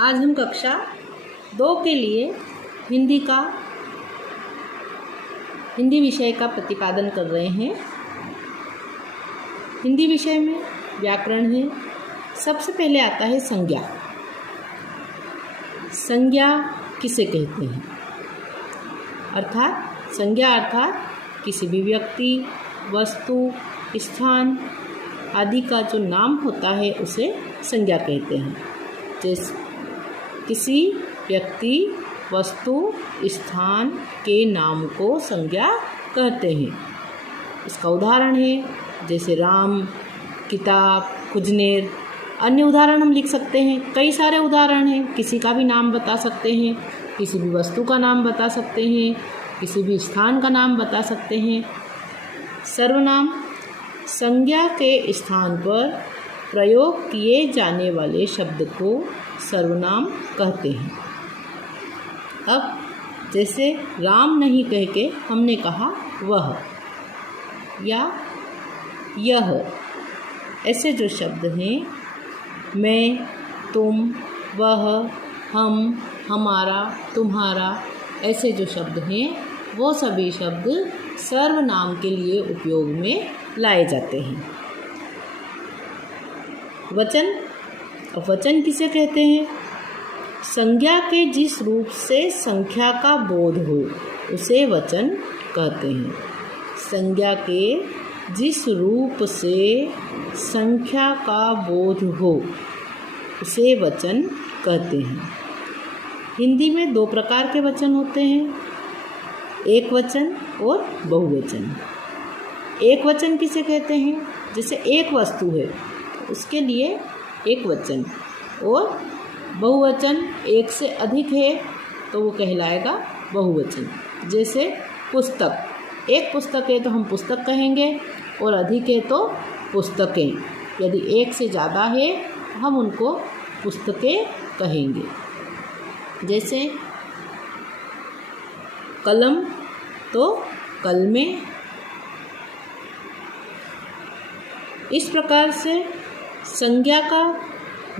आज हम कक्षा 2 के लिए हिंदी विषय का प्रतिपादन कर रहे हैं। हिंदी विषय में व्याकरण है। सबसे पहले आता है संज्ञा। संज्ञा किसे कहते हैं? संज्ञा अर्थात किसी भी व्यक्ति, वस्तु, स्थान आदि का जो नाम होता है उसे संज्ञा कहते हैं। जैसे किसी व्यक्ति, वस्तु, स्थान के नाम को संज्ञा कहते हैं। इसका उदाहरण है जैसे राम, किताब, कुजनेर। अन्य उदाहरण हम लिख सकते हैं। कई सारे उदाहरण हैं। किसी का भी नाम बता सकते हैं, किसी भी वस्तु का नाम बता सकते हैं, किसी भी स्थान का नाम बता सकते हैं। सर्वनाम संज्ञा के स्थान पर प्रयोग किए जाने वाले शब्द को सर्वनाम कहते हैं। अब जैसे राम नहीं कह के हमने कहा वह या यह, ऐसे जो शब्द हैं, मैं, तुम, वह, हम, हमारा, तुम्हारा, ऐसे जो शब्द हैं वो सभी शब्द सर्वनाम के लिए उपयोग में लाए जाते हैं। वचन। वचन किसे कहते हैं? संज्ञा के जिस रूप से संख्या का बोध हो उसे वचन कहते हैं। संज्ञा के जिस रूप से संख्या का बोध हो उसे वचन कहते हैं। हिंदी में 2 प्रकार के वचन होते हैं, एक वचन और बहुवचन। एक वचन किसे कहते हैं? जैसे एक वस्तु है उसके लिए एक वचन, और बहुवचन एक से अधिक है तो वो कहलाएगा बहुवचन। जैसे पुस्तक, एक पुस्तक है तो हम पुस्तक कहेंगे, और अधिक है तो पुस्तकें। यदि एक से ज़्यादा है हम उनको पुस्तकें कहेंगे। जैसे कलम तो कलमें। इस प्रकार से संज्ञा का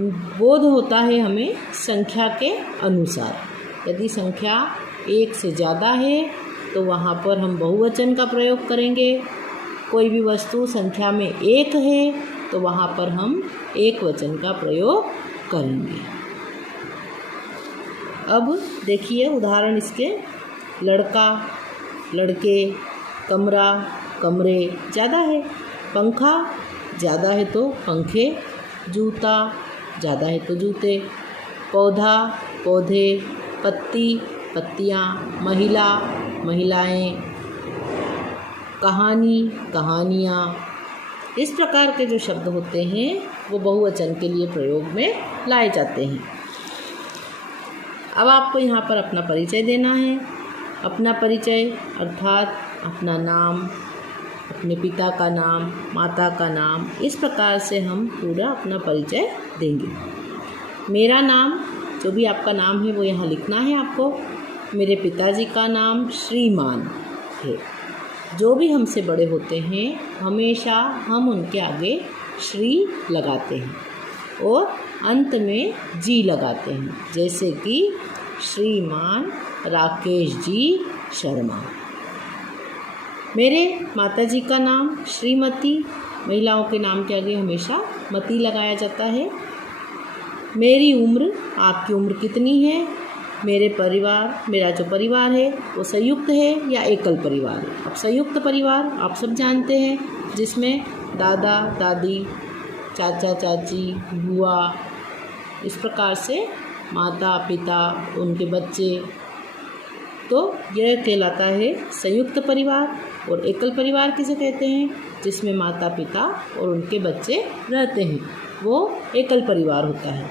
बोध होता है हमें संख्या के अनुसार। यदि संख्या एक से ज़्यादा है तो वहाँ पर हम बहुवचन का प्रयोग करेंगे। कोई भी वस्तु संख्या में एक है तो वहाँ पर हम एक वचन का प्रयोग करेंगे। अब देखिए उदाहरण इसके। लड़का, लड़के, कमरा, कमरे ज़्यादा है। पंखा ज़्यादा है तो पंखे, जूता ज़्यादा है तो जूते, पौधा, पौधे, पत्ती, पत्तियाँ, महिला, महिलाएं, कहानी, कहानियाँ। इस प्रकार के जो शब्द होते हैं वो बहुवचन के लिए प्रयोग में लाए जाते हैं। अब आपको यहाँ पर अपना परिचय देना है। अपना परिचय अर्थात अपना नाम, अपने पिता का नाम, माता का नाम, इस प्रकार से हम पूरा अपना परिचय देंगे। मेरा नाम, जो भी आपका नाम है वो यहाँ लिखना है आपको। मेरे पिताजी का नाम श्रीमान है। जो भी हमसे बड़े होते हैं हमेशा हम उनके आगे श्री लगाते हैं और अंत में जी लगाते हैं। जैसे कि श्रीमान राकेश जी शर्मा। मेरे माताजी का नाम श्रीमती। महिलाओं के नाम के आगे हमेशा मती लगाया जाता है। मेरी उम्र, आपकी उम्र कितनी है? मेरे परिवार, मेरा जो परिवार है वो संयुक्त है या एकल परिवार है? अब संयुक्त परिवार आप सब जानते हैं, जिसमें दादा, दादी, चाचा, चाची, बुआ, इस प्रकार से माता, पिता, उनके बच्चे, तो यह कहलाता है संयुक्त परिवार। और एकल परिवार किसे कहते हैं? जिसमें माता, पिता और उनके बच्चे रहते हैं, वो एकल परिवार होता है।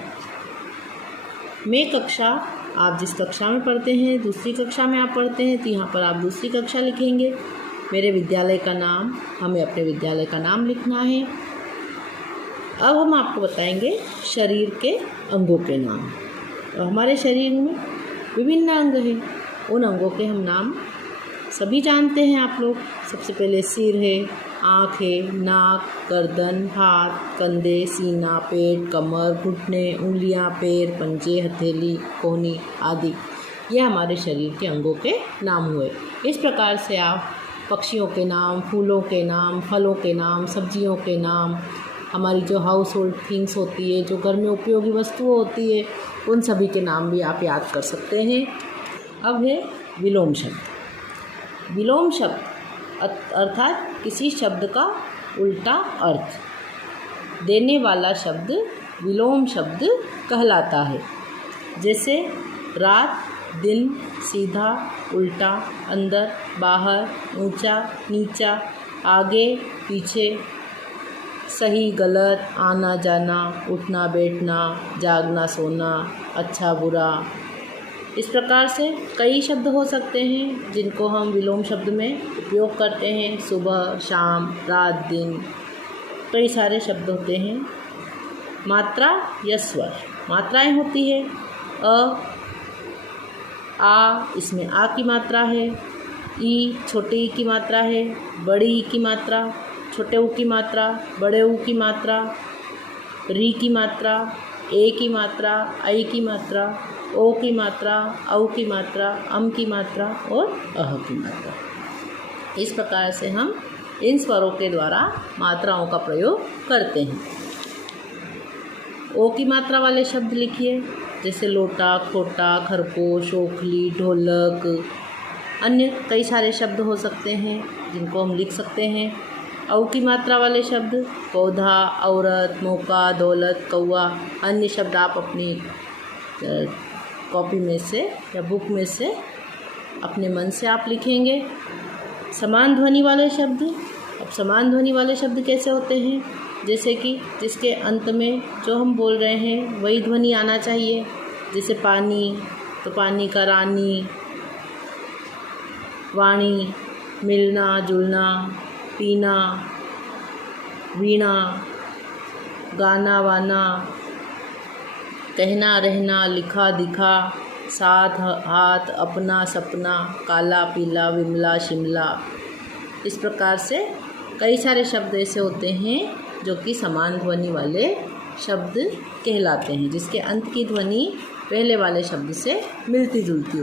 मैं कक्षा, आप जिस कक्षा में पढ़ते हैं, दूसरी कक्षा में आप पढ़ते हैं तो यहाँ पर आप दूसरी कक्षा लिखेंगे। मेरे विद्यालय का नाम, हमें अपने विद्यालय का नाम लिखना है। अब हम आपको बताएंगे शरीर के अंगों के नाम। और हमारे शरीर में विभिन्न अंग हैं। उन अंगों के हम नाम सभी जानते हैं आप लोग। सबसे पहले सिर है, आँखें, नाक, गर्दन, हाथ, कंधे, सीना, पेट, कमर, घुटने, उंगलियां, पैर, पंजे, हथेली, कोहनी आदि ये हमारे शरीर के अंगों के नाम हुए। इस प्रकार से आप पक्षियों के नाम, फूलों के नाम, फलों के नाम, सब्जियों के नाम, हमारी जो हाउस होल्ड थिंग्स होती है, जो घर में उपयोगी वस्तुएं होती है, उन सभी के नाम भी आप याद कर सकते हैं। अब है विलोम शब्द। विलोम शब्द अर्थात किसी शब्द का उल्टा अर्थ देने वाला शब्द विलोम शब्द कहलाता है। जैसे रात, दिन, सीधा, उल्टा, अंदर, बाहर, ऊंचा, नीचा, आगे, पीछे, सही, गलत, आना जाना, उठना बैठना, जागना सोना, अच्छा बुरा। इस प्रकार से कई शब्द हो सकते हैं जिनको हम विलोम शब्द में उपयोग करते हैं। सुबह, शाम, रात, दिन, कई सारे शब्द होते हैं। मात्रा या स्वर, मात्राएं होती है। अ, आ, इसमें आ की मात्रा है। ई, छोटे ई की मात्रा है। बड़ी ई की मात्रा, छोटे ऊ की मात्रा, बड़े ऊ की मात्रा। री की मात्रा, ए की मात्रा, आई की मात्रा, ओ की मात्रा, औ की मात्रा, अम की मात्रा और अह की मात्रा। इस प्रकार से हम इन स्वरों के द्वारा मात्राओं का प्रयोग करते हैं। ओ की मात्रा वाले शब्द लिखिए, जैसे लोटा, खोटा, खरगोश, ओखली, ढोलक। अन्य कई सारे शब्द हो सकते हैं जिनको हम लिख सकते हैं। औ की मात्रा वाले शब्द पौधा, औरत, मौका, दौलत, कौआ। अन्य शब्द आप अपनी कॉपी में से या बुक में से अपने मन से आप लिखेंगे। समान ध्वनि वाले शब्द, अब समान ध्वनि वाले शब्द कैसे होते हैं? जैसे कि जिसके अंत में जो हम बोल रहे हैं वही ध्वनि आना चाहिए। जैसे पानी, तो पानी का रानी, वाणी, मिलना जुलना, पीना, वीणा, गाना वाना, कहना रहना, लिखा दिखा, साथ हाथ, अपना सपना, काला पीला, विमला शिमला। इस प्रकार से कई सारे शब्द ऐसे होते हैं जो कि समान ध्वनि वाले शब्द कहलाते हैं, जिसके अंत की ध्वनि पहले वाले शब्द से मिलती जुलती